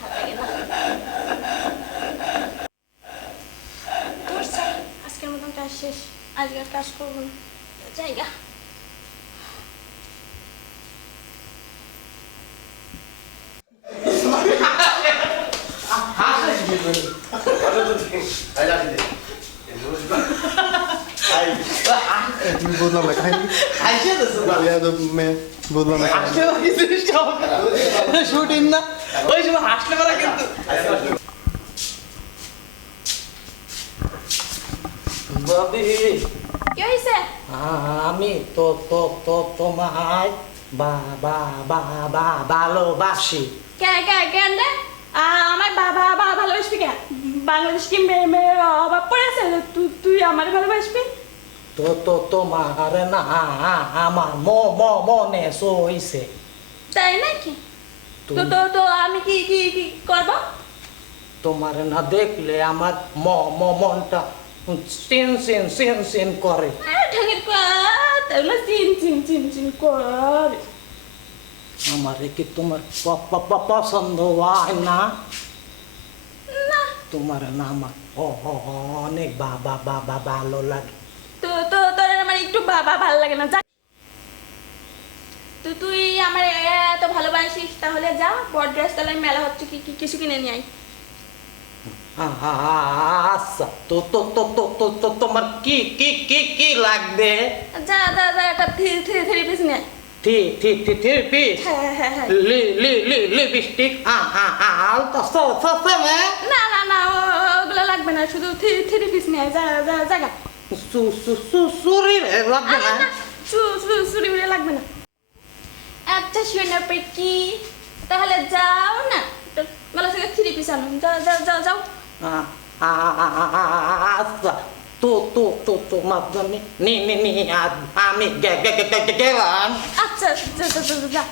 ভালো লাগে না। তোর স্যার আজকের মতন কাজ শেষ, আজকে আর কাজ করবো না, জায়গা। তুমি বললাম না কাহিনী বললাম না শুটিং না ওই সময় হাসলে পারা কিন্তু ভাবি কি হয়েছে? আমি তো তো তো তোমায় বা বা বা বা ভালোবাসি। কেন রে? আমার বাবা ভালোবাসবি কে? বাংলাদেশ কি মেয়ের অভাব পড়ে আছে? তুই আমার ভালোবাসবি? তো তো তোমার না আমার মনে সইছে। তাই নাকি? তো তো তো আমি কি কি কি করব? তোমার না দেখলে আমার মনটা সিন সিন সিন সিন করে। ঢঙের তাহলে চিন করে। আমার কি তোমার পছন্দ হয় না? না তোমার না আমার অনেক বাবা ভালো লাগে। তোর আমার একটু বাবা ভালো লাগে না, যা। তুই আমার এত ভালোবাসিস, তাহলে যা বটগাছ তলায় মেলা হচ্ছে, কিছু কিনে নিয়ে আয়। আচ্ছা তো তো তো তো তো তো তোমার কি কি কি কি লাগবে? যা একটা থ্রি পিস নিয়ে আয়। থ্রি পিস হ্যাঁ। লিপস্টিক আলতা সসমে না ওগুলো লাগবে না, শুধু থ্রি পিস নিয়ে আয়, জায়গা। সুরি লাগবে না? চুরি লাগবে না। আচ্ছা শুনে পেটি, তাহলে যাও না, মেলা থেকে থ্রি পিস আনো, যাও। আচ্ছা তো তোমার জন্য আমি গেলাম। আচ্ছা যা